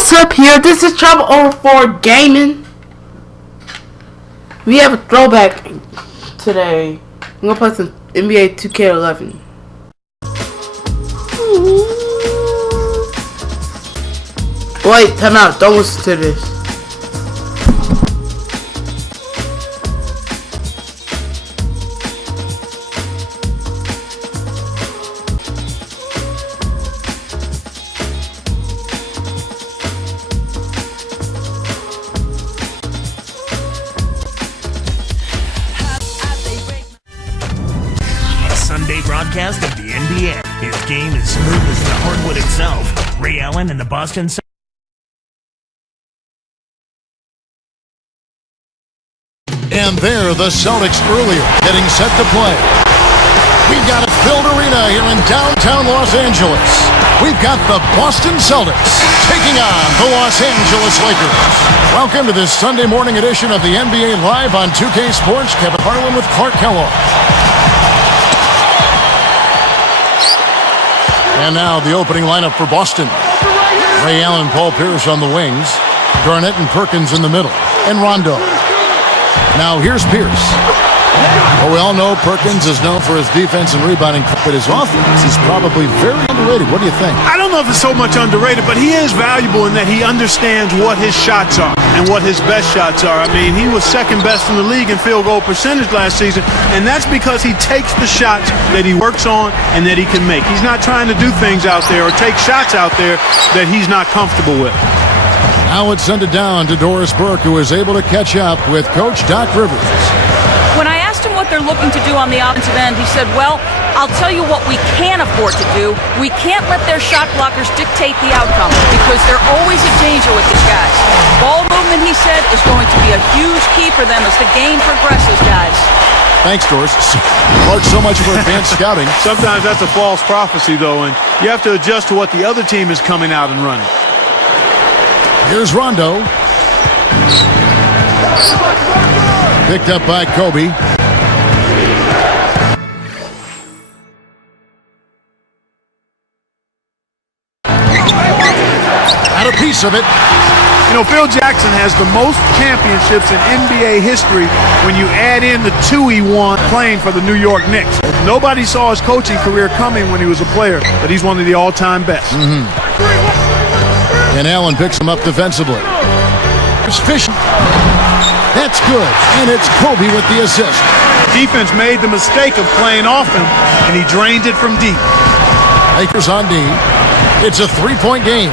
what's up here? This is Trouble Over 4 Gaming. We have a throwback today. I'm gonna play some Nba2k11. Wait, time out. Don't listen to this. Sunday broadcast of the NBA. His game is smooth as the hardwood itself. Ray Allen and the Boston Celtics. And there, the Celtics earlier, getting set to play. We've got a filled arena here in downtown Los Angeles. We've got the Boston Celtics taking on the Los Angeles Lakers. Welcome to this Sunday morning edition of the NBA Live on 2K Sports. Kevin Harlan with Clark Kellogg. And now the opening lineup for Boston. Ray Allen, Paul Pierce on the wings. Garnett and Perkins in the middle. And Rondo. Now here's Pierce. Well, we all know Perkins is known for his defense and rebounding, but his offense is probably very underrated. What do you think? I don't know if it's so much underrated, but he is valuable in that he understands what his shots are and what his best shots are. I mean, he was second best in the league in field goal percentage last season, and that's because he takes the shots that he works on and that he can make. He's not trying to do things out there or take shots out there that he's not comfortable with. Now let's send it down to Doris Burke, who is able to catch up with Coach Doc Rivers. When I asked him what they're looking to do on the offensive end, he said, well, I'll tell you what we can afford to do. We can't let their shot blockers dictate the outcome because they're always a danger with these guys. Ball movement, he said, is going to be a huge key for them as the game progresses, guys. Thanks, Doris. Clark, so much for advanced scouting. Sometimes that's a false prophecy, though, and you have to adjust to what the other team is coming out and running. Here's Rondo. Picked up by Kobe. Got a piece of it. You know, Phil Jackson has the most championships in NBA history when you add in the two he won playing for the New York Knicks. Nobody saw his coaching career coming when he was a player, but he's one of the all-time best. And Allen picks him up defensively. There's Fish. That's good. And it's Kobe with the assist. Defense made the mistake of playing off him, and he drained it from deep. Lakers on D. It's a three-point game.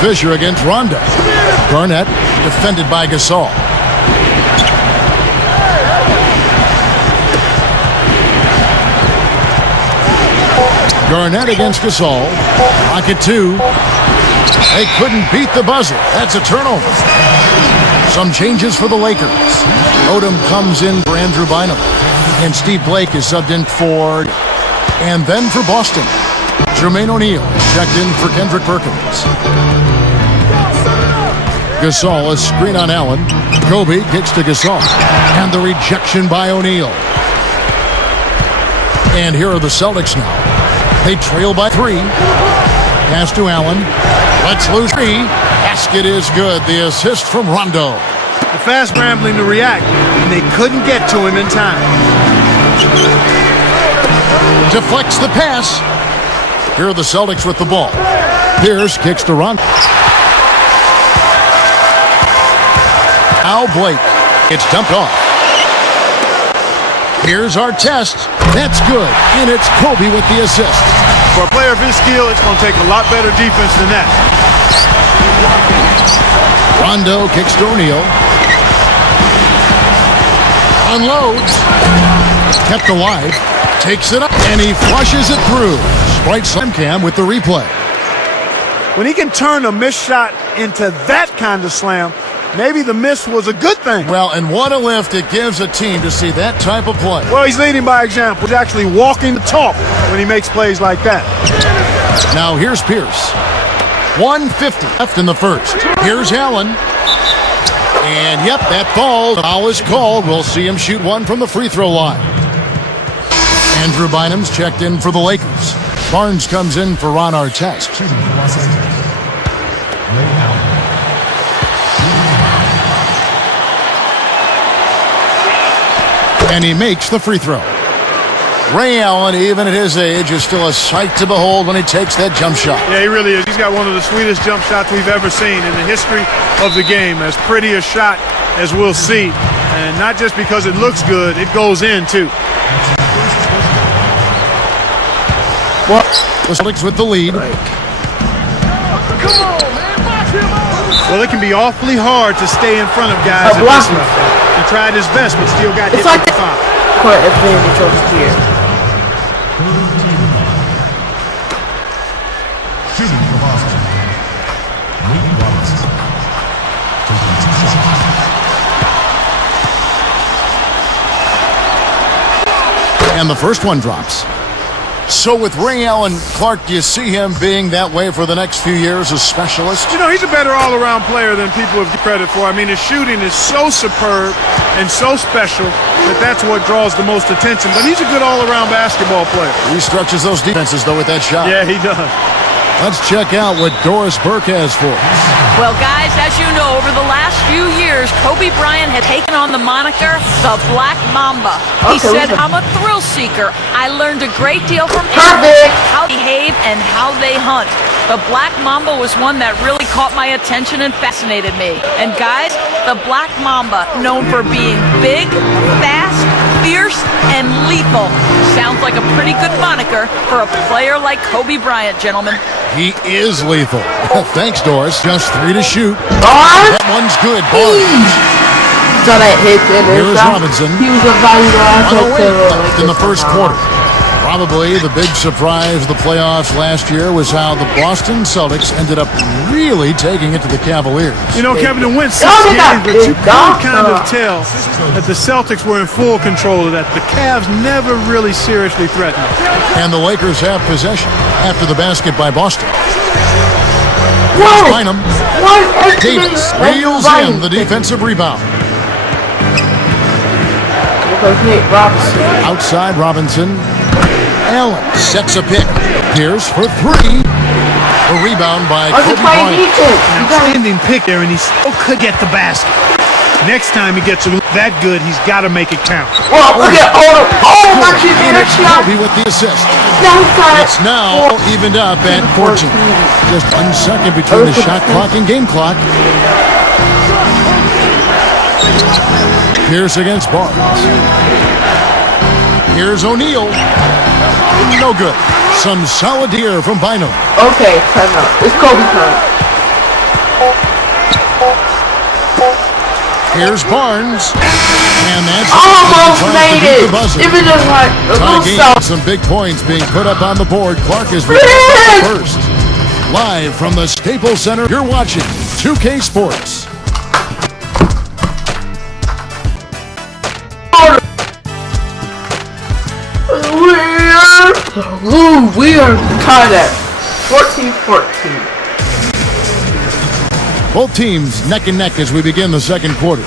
Fisher against Rondo. Garnett defended by Gasol. Garnett against Gasol. Pocket two. They couldn't beat the buzzer. That's a turnover. Some changes for the Lakers. Odom comes in for Andrew Bynum. And Steve Blake is subbed in for... And then for Boston, Jermaine O'Neal checked in for Kendrick Perkins. Gasol, a screen on Allen. Kobe kicks to Gasol. And the rejection by O'Neal. And here are the Celtics now. They trail by 3. Pass to Allen. Let's lose 3. Basket is good. The assist from Rondo. The fast scrambling to react, and they couldn't get to him in time. Deflects the pass. Here are the Celtics with the ball. Pierce kicks to Rondo. Now Blake. It's dumped off. Here's our test. That's good. And it's Kobe with the assist. For a player of his skill, it's going to take a lot better defense than that. Rondo kicks to O'Neal. Unloads. Kept alive. Takes it up. And he flushes it through. Sprite Slam with the replay. When he can turn a missed shot into that kind of slam, maybe the miss was a good thing. Well, and what a lift it gives a team to see that type of play. Well, he's leading by example. He's actually walking the talk when he makes plays like that. Now here's Pierce. 1:50 left in the first. Here's Allen. And yep, that foul is called. We'll see him shoot one from the free throw line. Andrew Bynum's checked in for the Lakers. Barnes comes in for Ron Artest. And he makes the free throw. Ray Allen, even at his age, is still a sight to behold when he takes that jump shot. Yeah, he really is. He's got one of the sweetest jump shots we've ever seen in the history of the game. As pretty a shot as we'll see. And not just because it looks good, it goes in, too. What? The Celtics with the lead. Well, it can be awfully hard to stay in front of guys at this level. He tried his best, but still got hit with the foul. Court advantage over here. Shooting for Boston. Nate Robinson. And the first one drops. So with Ray Allen, Clark, do you see him being that way for the next few years as specialist? You know, he's a better all-around player than people have credit for. I mean, his shooting is so superb and so special that that's what draws the most attention. But he's a good all-around basketball player. He structures those defenses, though, with that shot. Yeah, he does. Let's check out what Doris Burke has for us. Well, guys, as you know, over the last few years, Kobe Bryant had taken on the moniker the Black Mamba. He said, I'm a thrill seeker. I learned a great deal from animals, how they behave and how they hunt. The Black Mamba was one that really caught my attention and fascinated me. And guys, the Black Mamba, known for being big, fast, fierce, and lethal. Sounds like a pretty good moniker for a player like Kobe Bryant, gentlemen. He is lethal. Thanks, Doris. Just 3 to shoot. Barnes? That one's good. Barnes. So that hit there. Here is Robinson. He was a valuable asset in the first quarter. Probably the big surprise of the playoffs last year was how the Boston Celtics ended up really taking it to the Cavaliers. You know, Kevin, it went 6 games, but you could kind of tell that the Celtics were in full control of that. The Cavs never really seriously threatened. And the Lakers have possession after the basket by Boston. Whoa! Bynum. Davis reels in the defensive rebound. Outside Robinson. Allen sets a pick. Here's for 3. A rebound by Kobe Bryant. An outstanding pick there, and he still could get the basket. Next time he gets that good, he's got to make it count. Well, look at Kobe with the assist. It's now evened up at 14. Just 1 second between the shot clock and game clock. Pierce against Barnes. Here's O'Neal. No good. Some solid here from Bynum. Okay, time out. It's Kobe time. Here's Barnes. And that's almost made it. If it just like a little south. Some big points being put up on the board. Clark is first. Live from the Staples Center, you're watching 2K Sports. We are tied at 14-14. Both teams neck and neck as we begin the second quarter.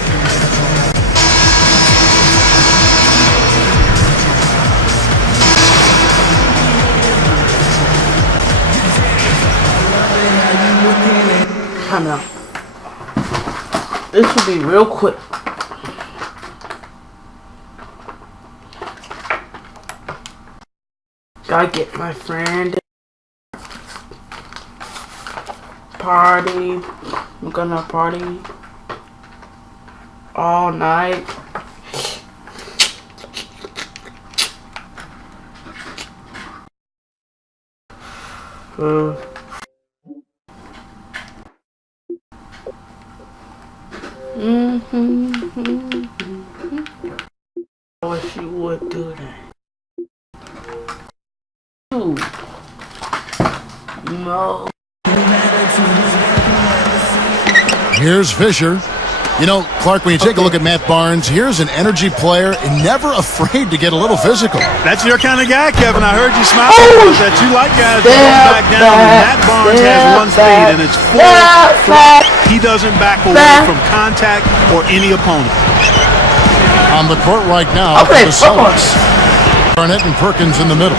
Time out. This will be real quick. Gotta get my friend. Party. I'm gonna party all night. I wish you would do that. No. Here's Fisher. You know, Clark, when you take a look at Matt Barnes, here's an energy player and never afraid to get a little physical. That's your kind of guy, Kevin. I heard you smile that you like guys that don't back down. Matt Barnes has one speed, and it's full. He doesn't back away from contact or any opponent. On the court right now, the Celtics. Barnett and Perkins in the middle.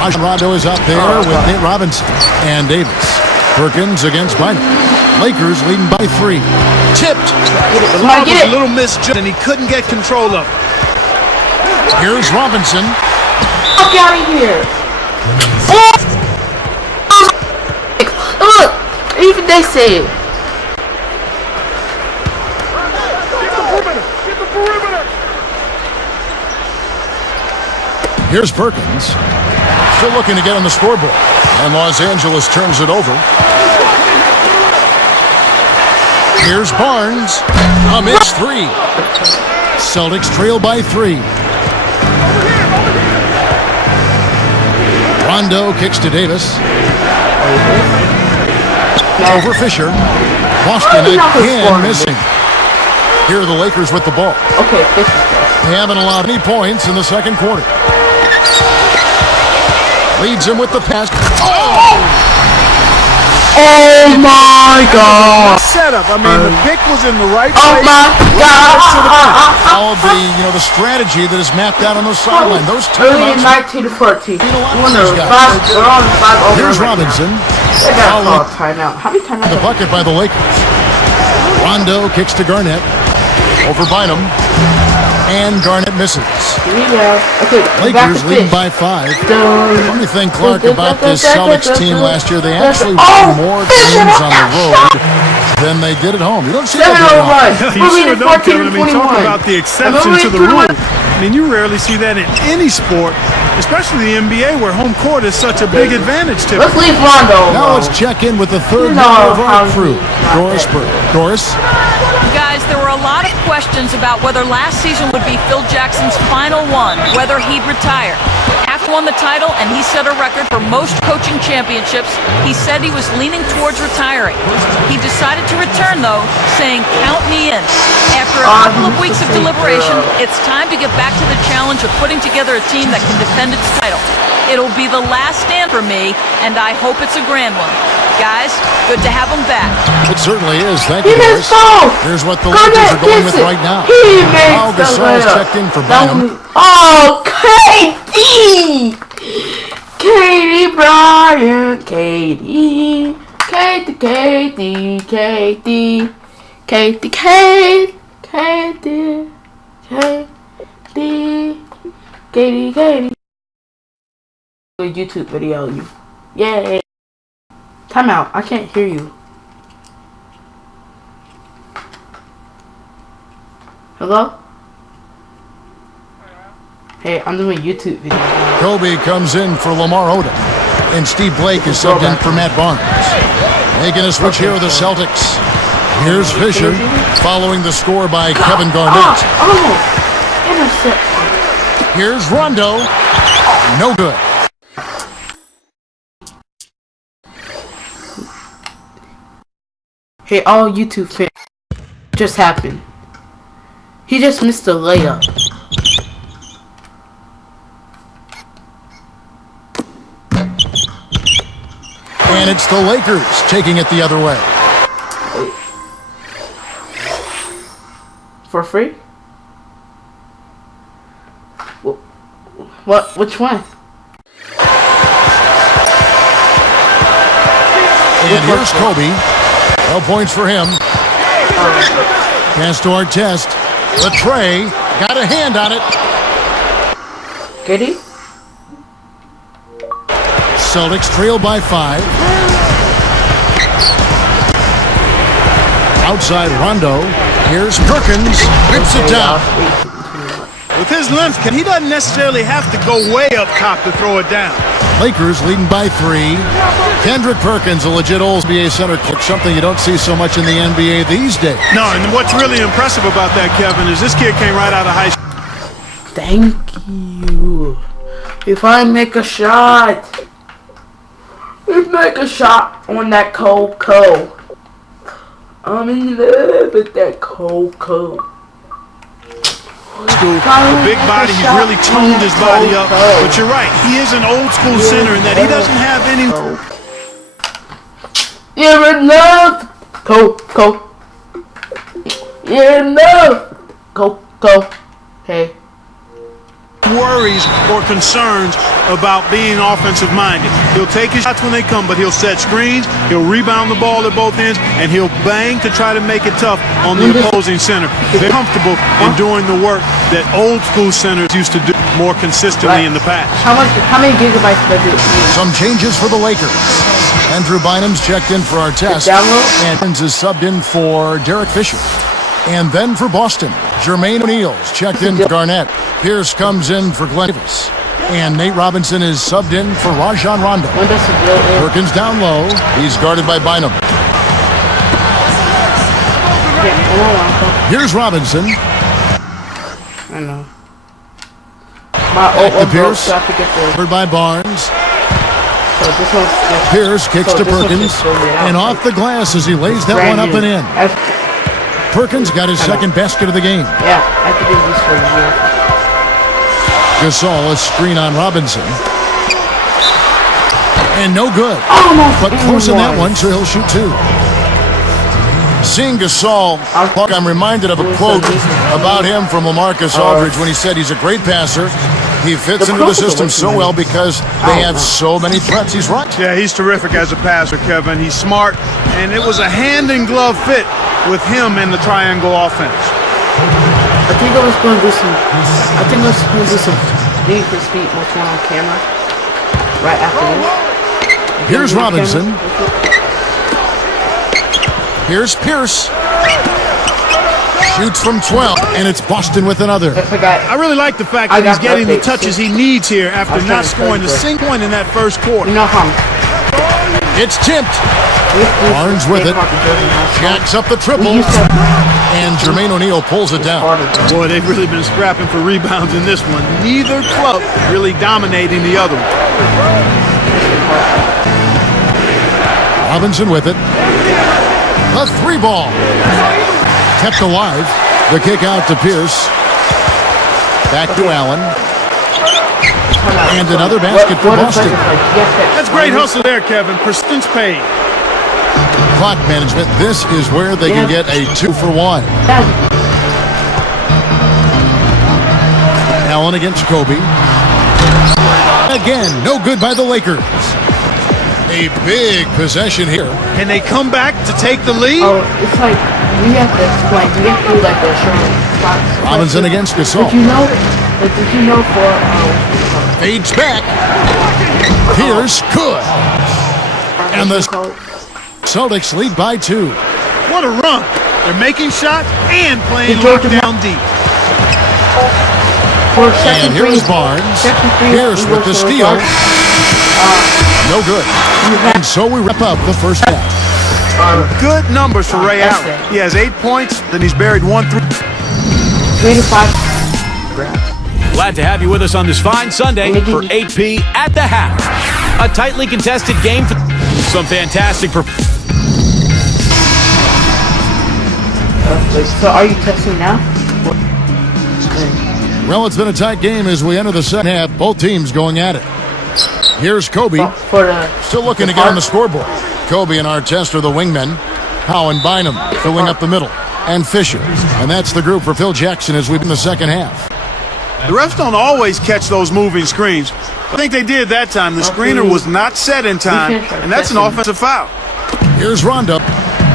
Rondo is out there with Nate Robinson and Davis. Perkins against Bynum. Lakers leading by 3. Tipped. The ball was a little misjudged, and he couldn't get control of it. Here's Robinson. Fuck out of here. Look, even they say it. Here's Perkins. Still looking to get on the scoreboard. And Los Angeles turns it over. Here's Barnes. A missed 3. Celtics trail by 3. Rondo kicks to Davis. Over Fisher. Boston again missing. Here are the Lakers with the ball. Okay, Fisher. They haven't allowed any points in the second quarter. Leads him with the pass. Oh my God! Setup. I mean, the pick was in the right place. Oh my God! All of the strategy that is mapped out on the sideline. Those Early in timeouts. 19 to 14. These guys. We're on 5 over. Here's Robinson. They got called timeout. How many timeouts? The bucket by the Lakers. Rondo kicks to Garnett. Over Bynum. And Garnett misses. Okay, Lakers leading by 5. Funny thing, Clark, about this Celtics team last year, they actually won more games on the road than they did at home. You don't see that very often. You sure don't, Kevin. I mean, talk about the exception to the rule. I mean, you rarely see that in any sport, especially the NBA, where home court is such a big advantage to. Let's leave Rondo. Now let's check in with the third member of our crew, Doris Burke. Doris? Guys, there were a lot of questions about whether last season would be Phil Jackson's final one, whether he'd retire. After won the title and he set a record for most coaching championships, he said he was leaning towards retiring. He decided to return, though, saying, "Count me in." After a couple of weeks of deliberation, it's time to get back to the challenge of putting together a team that can defend its title. It'll be the last stand for me, and I hope it's a grand one. Guys, good to have him back. It certainly is. Thank you, He Doris. missed both. Here's what the Lakers are going with right now. He Now makes the Gasol's layup. checked in for Bynum. Oh, KD! KD Bryant, KD, KD, KD, KD, KD, KD, KD, KD, KD, KD. A YouTube video, you. Yay. Time out. I can't hear you. Hello? Hey, I'm doing a YouTube video. Kobe comes in for Lamar Odom. And Steve Blake is subbed in for Matt Barnes. Making a switch here with the Celtics. Here's Fisher following the score by Kevin Garnett. Intercept. Here's Rondo. No good. Hey, all YouTube fans, just happened. He just missed a layup. And it's the Lakers taking it the other way. For free? What? Which one? And here's Kobe. No points for him. Pass to Artest. Latrey got a hand on it. Giddy? Celtics trail by 5. Outside Rondo. Here's Perkins. Rips it down. With his length, he doesn't necessarily have to go way up top to throw it down. Lakers leading by 3. Kendrick Perkins, a legit All-NBA center kick, something you don't see so much in the NBA these days. No, and what's really impressive about that, Kevin, is this kid came right out of high school. Thank you. If I make a shot, on that Coco. I'm in love with that Coco. The big body, he's really toned his body up. But you're right, he is an old school center in that he doesn't have any. You're in love, Coco. You're in love, Coco. Hey. worries or concerns about being offensive minded. He'll take his shots when they come, but he'll set screens, he'll rebound the ball at both ends, and he'll bang to try to make it tough on the opposing center. They're comfortable in doing the work that old school centers used to do more consistently in the past. How many gigabytes does it need? Some changes for the Lakers. Andrew Bynum's checked in for our test. And Burns is subbed in for Derek Fisher. And then for Boston, Jermaine O'Neal's checked in for Garnett. Pierce comes in for Glenn Davis. And Nate Robinson is subbed in for Rajon Rondo. Perkins down low. He's guarded by Bynum. Here's Robinson. I know. Back to Pierce. Covered by Barnes. Pierce kicks to Perkins. And off the glass as he lays that one up and in. Perkins got his second basket of the game. Yeah, I could do this for a year. Gasol, a screen on Robinson. And no good. But close in that one, so he'll shoot two. Seeing Gasol, I'm reminded of a quote about him from LaMarcus Aldridge when he said he's a great passer. He fits into the system so well because they have so many threats. He's right. Yeah, he's terrific as a passer, Kevin. He's smart, and it was a hand-in-glove fit with him in the triangle offense. I think I was going to do some Need for Speed much more on camera right after this. Here's Robinson. Here's Pierce. Shoots from 12, and it's Boston with another. I really like the fact that he's getting the touches he needs here after not scoring a single point in that first quarter. You know how it's tipped. Barnes with it. Jacks up the triple. And Jermaine O'Neal pulls it down. Boy, they've really been scrapping for rebounds in this one. Neither club really dominating the other one. Robinson with it. A three ball. Kept alive. The kick out to Pierce. Back to Allen. And another basket for Boston. That's great hustle there, Kevin. Persistence paid. Clock management. This is where they can get a 2-for-1. Allen against Kobe. Again, no good by the Lakers. A big possession here. Can they come back to take the lead? Oh, it's like we have to explain. We have to do like the short. Robinson against Gasol. Did you know for fades back. Pierce good. And the Celtics lead by 2. What a run. They're making shots and playing lockdown deep. And here's Barnes. Pierce with the steal. No good. And so we wrap up the first half. Good numbers for Ray Allen. He has 8 points, then he's buried 1 through 3 to 5. Glad to have you with us on this fine Sunday for 8P at the half. A tightly contested game for some fantastic performance. So are you testing now? Well, it's been a tight game as we enter the second half. Both teams going at it. Here's Kobe. Still looking to get on the scoreboard. Kobe and Artest, the wingmen. Howe and Bynum filling up the middle. And Fisher. And that's the group for Phil Jackson as we begin the second half. The refs don't always catch those moving screens. I think they did that time. The screener was not set in time, and that's an offensive foul. Here's Rondo.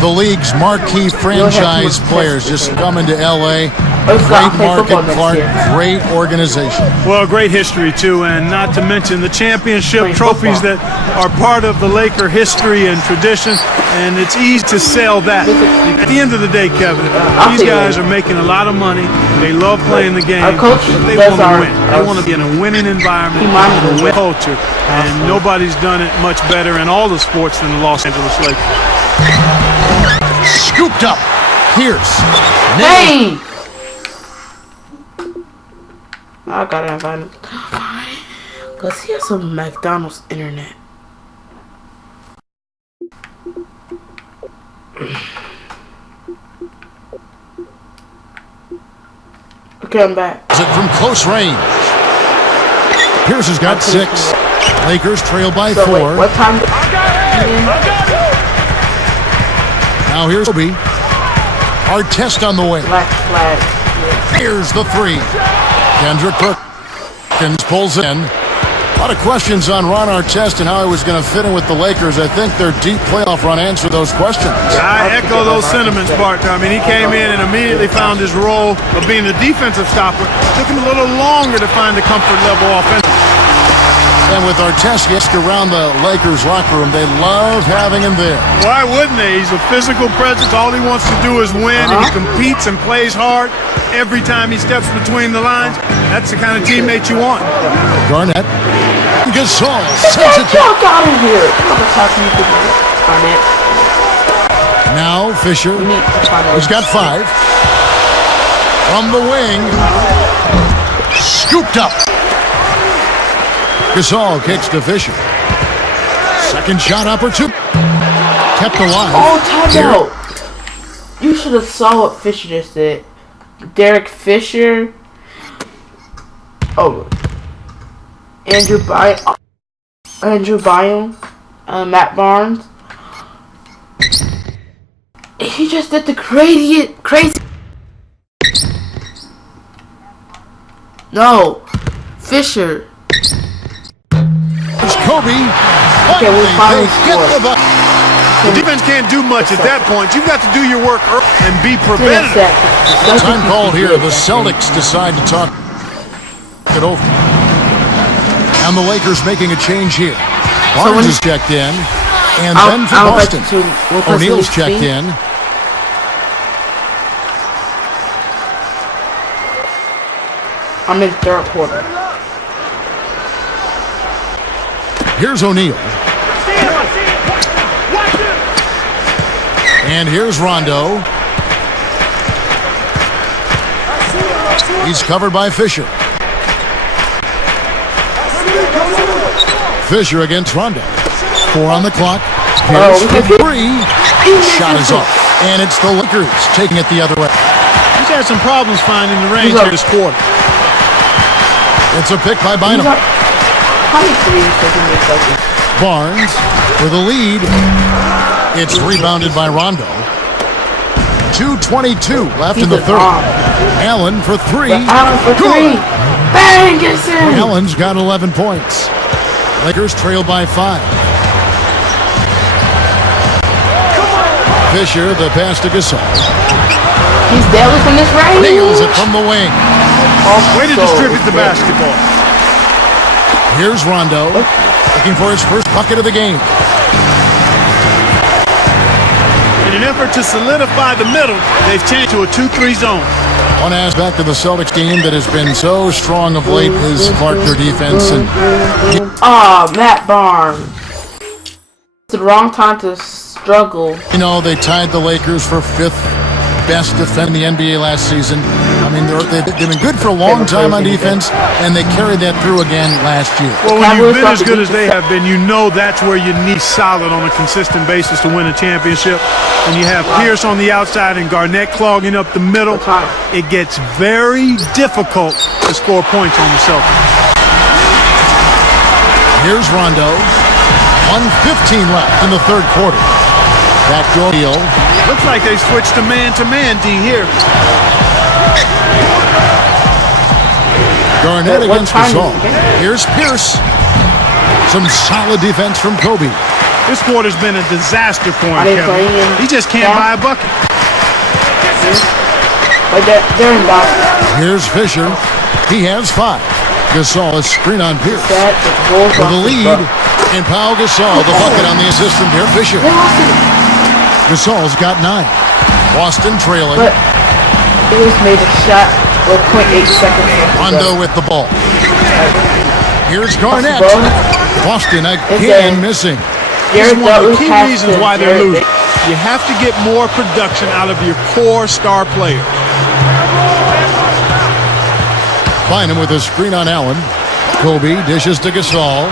The league's marquee franchise players just coming to L.A. Great market, Clark. Great organization. Well, great history, too, and not to mention the championship trophies that are part of the Laker history and tradition, and it's easy to sell that. At the end of the day, Kevin, these guys are making a lot of money. They love playing the game, but they want to win. They want to be in a winning environment, a win culture, and nobody's done it much better in all the sports than the Los Angeles Lakers. Scooped up. Pierce. Hey! I gotta invite him. Cause he has some McDonald's internet. Okay, I'm back. Is it from close range? Pierce has got 6. Lakers trail by 4. Wait, what time? I got it! Now here's Kobe. Artest on the way. Black flag. Here's the 3. Kendrick Cook. Pulls in. A lot of questions on Ron Artest and how he was going to fit in with the Lakers. I think their deep playoff run answered those questions. I echo those sentiments, partner. I mean, he came in and immediately found his role of being the defensive stopper. Took him a little longer to find the comfort level offensively. And with Artest around the Lakers locker room, they love having him there. Why wouldn't they? He's a physical presence. All he wants to do is win. And he competes and plays hard every time he steps between the lines. That's the kind of teammate you want. Garnett. Gasol. Get the fuck out of here. Garnett. Now Fisher. He's got 5. From the wing. Scooped up. Gasol kicks to Fisher. Second shot opportunity. Kept alive. Oh, timeout. You should have saw what Fisher just did. Derek Fisher. Oh. Andrew Bynum. Matt Barnes. He just did the crazy. No. Fisher. Kobe. Okay, we finally scored. The defense can't do much at that point. You've got to do your work early and be preventative. Time called here. The Celtics decide to talk it over. And the Lakers making a change here. Barnes is checked in. And then for Boston, O'Neal's checked in. I'm in third quarter. Here's O'Neal. And here's Rondo. He's covered by Fisher. Fisher against Rondo. 4 on the clock. Here's for 3. Shot is off. And it's the Lakers taking it the other way. He's had some problems finding the range here this quarter. It's a pick by Bynum. Barnes for the lead. It's rebounded by Rondo. 2:22 left in the third. Allen for 3. Good. Bang! Gets in. Allen's got 11 points. Lakers trail by 5. Fisher, the pass to Gasol. He's deadly from this range. Nails it from the wing. Way to distribute the basketball. Here's Rondo, looking for his first bucket of the game. In an effort to solidify the middle, they've changed to a 2-3 zone. One aspect of the Celtics game that has been so strong of late is their defense. And Matt Barnes. It's the wrong time to struggle. you know, they tied the Lakers for 5th best defense in the NBA last season. I mean, they've been good for a long time on defense, and they carried that through again last year. Well, when you've been as good as they have been, you know that's where you need solid on a consistent basis to win a championship. When you have Pierce on the outside and Garnett clogging up the middle, it gets very difficult to score points on the Celtics. Here's Rondo. 1:15 left in the third quarter. Back to O'Neal. Looks like they switched to man-to-man, D, here. Garnett against Gasol. Here's Pierce. Some solid defense from Kobe. This quarter's been a disaster for him, Kevin. He just can't buy a bucket. Here's Fisher. He has 5. Gasol is screen on Pierce. For the lead. And Pau Gasol, the bucket on the assist from Derek Fisher. Gasol's got 9. Boston trailing. But he just made a shot with 0.8 seconds. Rondo with the ball. Here's Garnett. Boston again missing. This is one of the key reasons why they're losing. You have to get more production out of your core star player. Bynum with a screen on Allen. Kobe dishes to Gasol.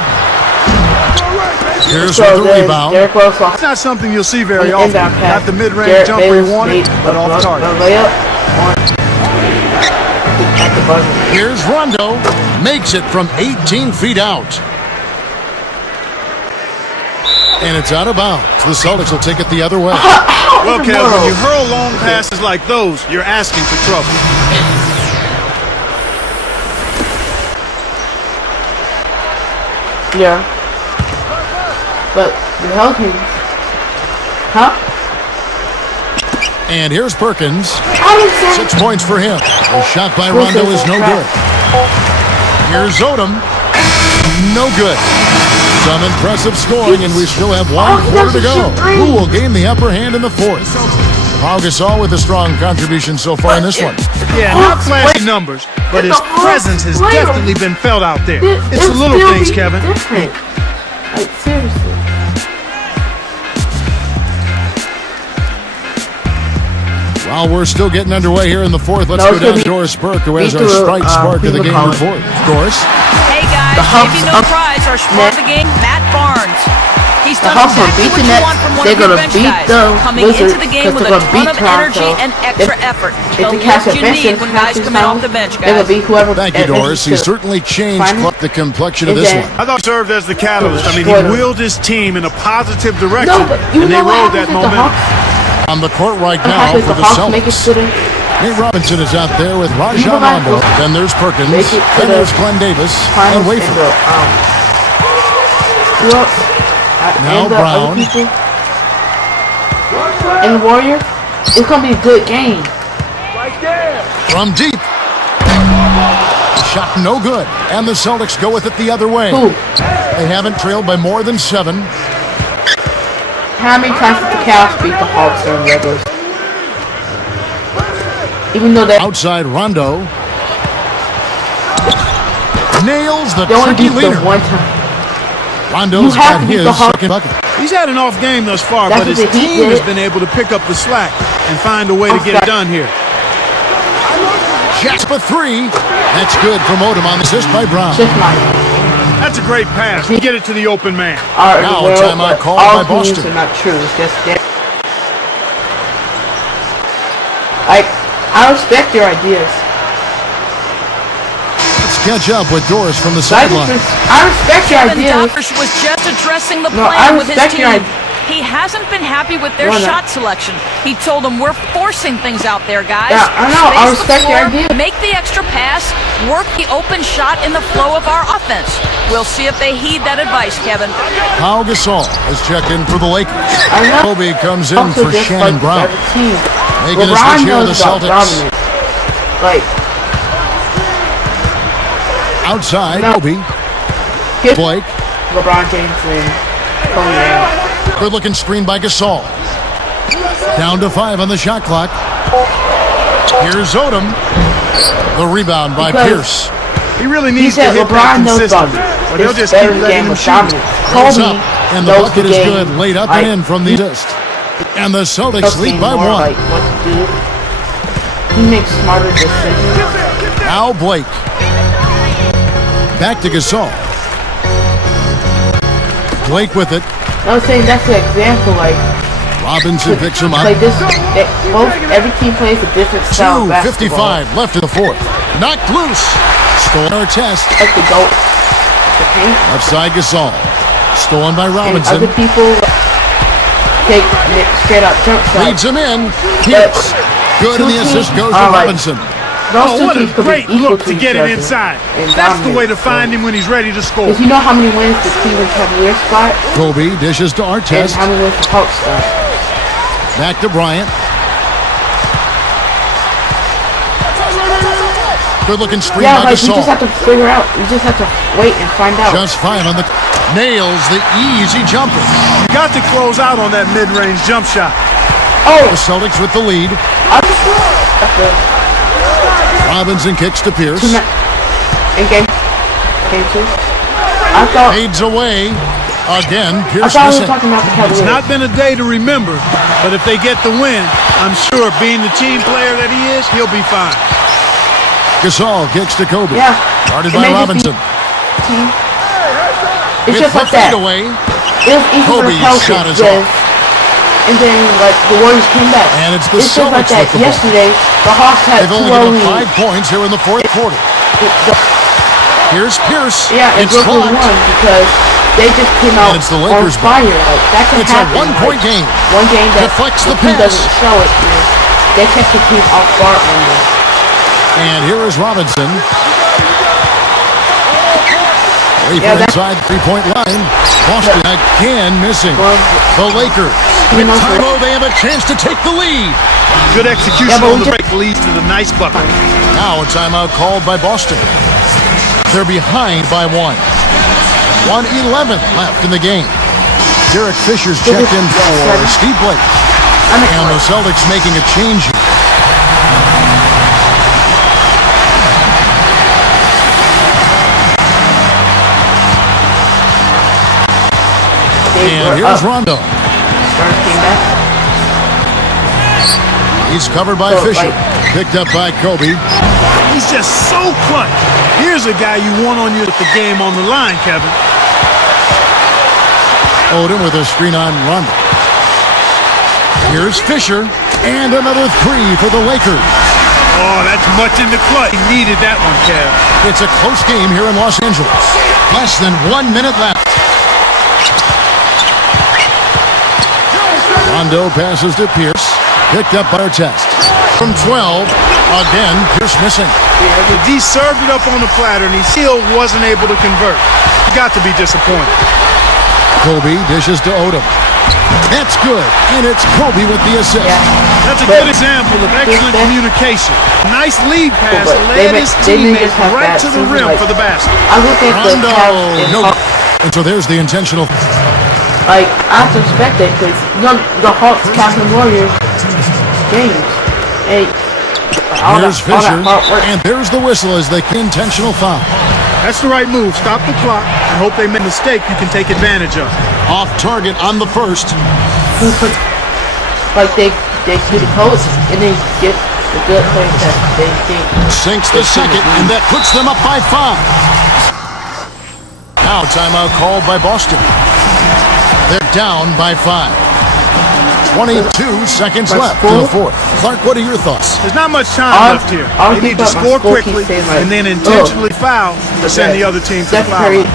Here's with the rebound. It's not something you'll see very often. Not the mid-range jumper you wanted, but off target. Here's Rondo. Makes it from 18 feet out. And it's out of bounds. The Celtics will take it the other way. Well, Kev, when you hurl long passes like those, you're asking for trouble. Yeah. But you held him. Huh? And here's Perkins. 6 Robinson. points for him. The shot by Rondo is no good. Here's Odom. No good. Some impressive scoring, and we still have one quarter to go. Who will gain the upper hand in the fourth? Pau Gasol with a strong contribution so far in this one. Yeah, not flashy numbers, but his presence has definitely been felt out there. It's the little things, Kevin. Different. Like, seriously. While we're still getting underway here in the fourth, let's go down to Doris Burke, who has our Sprite spark of the game report. Doris? Hey guys, maybe no prize. Our spark of the game, Matt Barnes. He's done Hawks will exactly beat what the you Nets. want from one They're of your gonna bench beat guys. the Coming into Wizards the game with a because ton of they're gonna beat energy Toronto. and extra effort. If The the Cavs lift you have need when guys come in off the bench, they're gonna guys. beat whoever. Thank you, Doris. He certainly changed the complexion of this one. I thought he served as the catalyst. I mean, he wheeled his team in a positive direction, No, but you and they know what rode that happens if the momentum. Hawks- On the court right what now happens for if the Hawks make it Celtics. to the Nate Robinson is out there with Rajon People might Rondo. go- Then there's Perkins. Make it to Then the there's Glenn Davis and finals Wafer. and the who else? Now And the Brown. other people. And the Warrior. It's gonna be a good game. From deep. Shot no good. And the Celtics go with it the other way. Who? They haven't trailed by more than 7. How many times did the Cavs beat the Hawks during regular? Even though they Outside Rondo. Nails the only tricky beat leader. them one time. Rondo's You have got to beat his the Hawks. second bucket. He's had an off game thus far, That's but his what the Heat team has did. been able to pick up the slack and find a way to get it done here. Jasper 3. That's good from Odom on the assist by Brown. Just like That's a great pass. Get it to the open man. are in Now the a world, timeout but called all by teams Boston. are not true. It's just that. Like, I respect your ideas. Let's catch up with Doris from the I sideline. respect your Kevin ideas. Dockers was just addressing the No, I plan with his respect your team. He hasn't been happy with their No, no. shot selection. He told them, we're forcing things out there, guys. Yeah, I know. I Space the respect your floor, idea. Make the extra pass, work the open shot in the flow of our offense. We'll see if they heed that advice, Kevin. Pau Gasol has checked in for the Lakers. I know. Kobe comes in Also for just Shannon like Brown. every team. Making a LeBron switch here with knows the about Celtics. dominance. Like, Outside, No. Kobe. give Blake. LeBron James and Kobe Bryant. Good looking screen by Gasol. Down to 5 on the shot clock. Here's Odom. The rebound by Because Pierce. He really He needs to said hit that LeBron knows about consistently, or they'll this just better keep game letting him with shoot. dominance. Goes Kobe up, and the knows bucket the is game. good. Laid up Like, and in from the assist. And the Celtics knows lead game by more, 1. Like, what to do. He makes smarter decisions. Now Blake. Back to Gasol. Blake with it. I was saying that's an example. Like, Robinson picks him up. like this. Every team plays a different style of basketball. 2:55 left in the fourth. Knocked loose. Stolen our test. Like the goat, the paint, Left side Gasol. Stolen by and Robinson. other people take straight up jump shots. Leads him in. Pierce. Good, and the assist goes to are like- Robinson. Those Oh, two what a teams could great be equal look to each get it other inside. and That's the way to dominate. find him when he's ready to score. Because you know how many wins the Cleveland Cavaliers got Kobe dishes to and Artest. how many wins the Hawks got. Back to Bryant. Good looking screen Yeah, by like we just Gasol. have to figure out. We just have to wait and find out. Just 5 on the nails the easy jumper. You got to close out on that mid-range jump shot. Oh, The Celtics with the lead. I just have to Robinson kicks to Pierce. in game 2. I thought Fades away. Again, I Pierce thought we were missing. talking about the Cavaliers. It's not been a day to remember, but if they get the win, I'm sure being the team player that he is, he'll be fine. Gasol kicks to Kobe. Yeah. Guarded It by may just Robinson. team. It's With just the like that. fadeaway. It was easy for the Kobe's shot is Celtics, yes. And then like the Warriors came back. And it's the just like Celtics that. with the ball. Yesterday, the Hawks had They've 2 only given lead. 5 points here in the fourth quarter. Here's Pierce. Yeah, and It's Brooklyn blocked. won because they just came out And it's the on Lakers' fire. Like that can It's a happen. 1-point game. One game that Deflects the the team pass. doesn't show it. Man. They catch the team off guard one day. And here is Robinson. Away from inside the 3-point line. Boston again missing. The Lakers. With time, they have a chance to take the lead. Good execution on the break leads to the nice bucket. Now a timeout called by Boston. They're behind by 1. 1:11 left in the game. Derek Fisher's checked in for Steve Blake. And the Celtics making a change here. And here's Rondo. He's covered by Fisher. Picked up by Kobe. He's just so clutch. Here's a guy you want on you with the game on the line, Kevin. Odom with a screen on Rondo. Here's Fisher. And another 3 for the Lakers. Oh, that's much in the clutch. He needed that one, Kev. It's a close game here in Los Angeles. Less than 1 minute left. Rondo passes to Pierce. Picked up by Artest. From 12, again, Pierce missing. He served it up on the platter, and he still wasn't able to convert. You got to be disappointed. Kobe dishes to Odom. That's good, and it's Kobe with the assist. That's a good example of excellent communication. Nice lead pass led his teammates right to the rim for the basket. I look at Rondo. And so there's the intentional. Like, I have to respect it because the Hawks, Captain Warriors games. Hey, here's Fisher, and there's the whistle as they intentional foul. That's the right move. Stop the clock and hope they make a mistake you can take advantage of. Off target on the first. Like they do the coach and they get the good players that they think. Sinks the second, and that puts them up by 5. Now timeout called by Boston. They're down by 5. 22 seconds left in the fourth. Clark, what are your thoughts? There's not much time left here. They need to score quickly and then intentionally foul to send the other team to the foul line.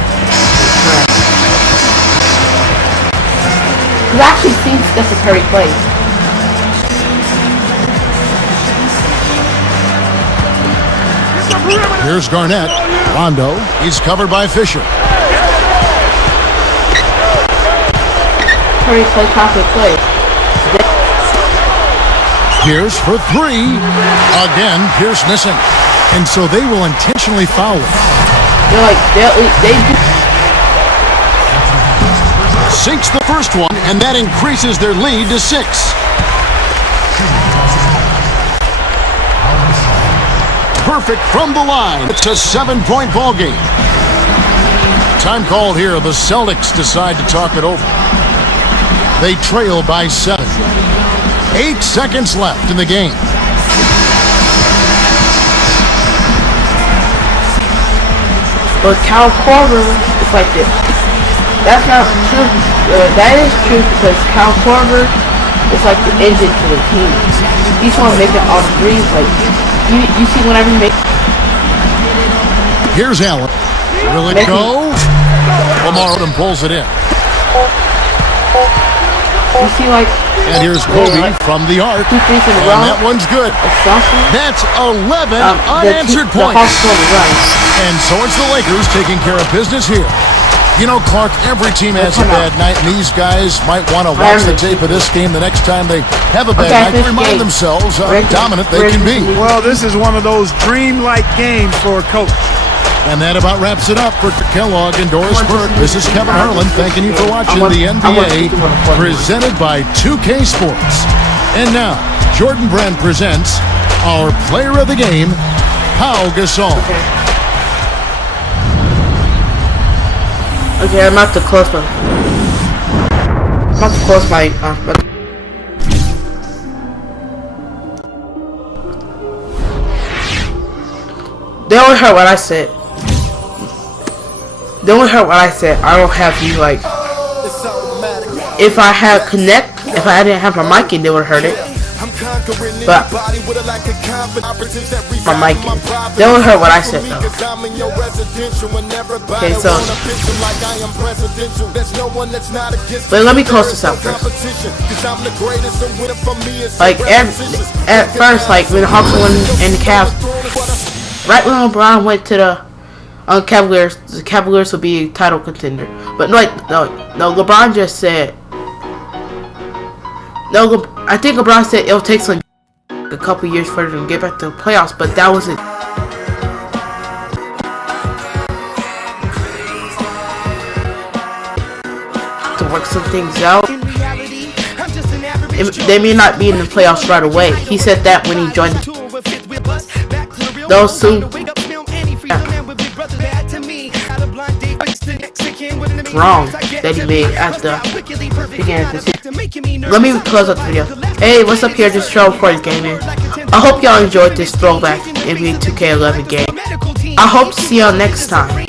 I've actually seen Stephen Curry play. Here's Garnett. Rondo. He's covered by Fisher. Curry play confident play. Pierce for 3. Again, Pierce missing. And so they will intentionally foul him. They're like, they do. Sinks the first one, and that increases their lead to 6. Perfect from the line. It's a 7-point ball game. Time called here. The Celtics decide to talk it over. They trail by 7. 8 seconds left in the game. But Kyle Korver is like this. That's not true. That is true because Kyle Korver is like the engine to the team. He's want to make it all threes. Like you see, whenever you make. Here's Allen. Will it go? Lamar Odom pulls it in. You see, like. And here's Kobe from the arc. And that one's good. That's 11 unanswered points. And so it's the Lakers taking care of business here. You know, Clark, every team has a bad night, and these guys might want to watch the tape of this game the next time they have a bad night to remind themselves how dominant they can be. Well, this is one of those dream-like games for a coach. And that about wraps it up for Kellogg and Doris Burke. This is Kevin Harlan thanking you for watching the NBA presented by 2K Sports. And now, Jordan Brand presents our player of the game, Pau Gasol. Okay, I'm about to close my. They only heard what I said. They only heard what I said. I don't have you like. If I didn't have my mic in, they would have heard it. But my mic in. They only heard what I said though. Okay, so. But let me close this out first. Like at first, like when the Hawks won and the Cavs, right when LeBron went to the Cavaliers. The Cavaliers will be a title contender. But no, LeBron just said. No, I think LeBron said it'll take a couple years for them to get back to the playoffs, but that wasn't. To work some things out. They may not be in the playoffs right away. He said that when he joined. Those soon. Wrong that he made at the beginning of the season. Let me close up the video. Hey, what's up here? Just show for the gaming. I hope y'all enjoyed this throwback NBA2k11 game. I hope to see y'all next time.